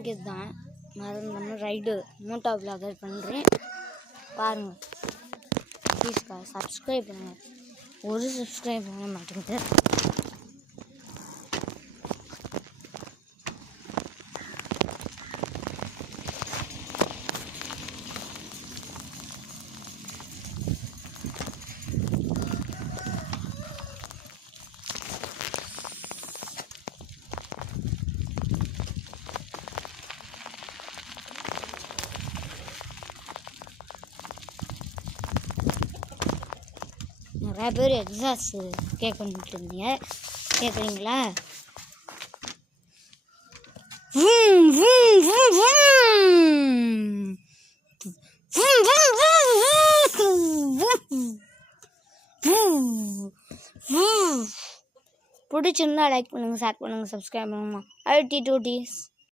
Prank இதுதான். மறந்துடாமல் ride Moto vlogger பண்ணுறேன் பாருங்கள். ப்ளீஸ்க்கா சப்ஸ்கிரைப் பண்ணுங்கள். ஒரு சப்ஸ்கிரைப் பண்ண மாட்டேங்குது. நிறையா பேர் எக்ஸாஸ்ட் கேட்கணுட்டு இருந்தீங்க, கேட்குறீங்களா? பிடிச்சிருந்தா லைக் பண்ணுங்கள், ஷேர் பண்ணுங்கள், சப்ஸ்கிரைப் பண்ணுங்கம்மா. ஐடி டூ டீஸ்.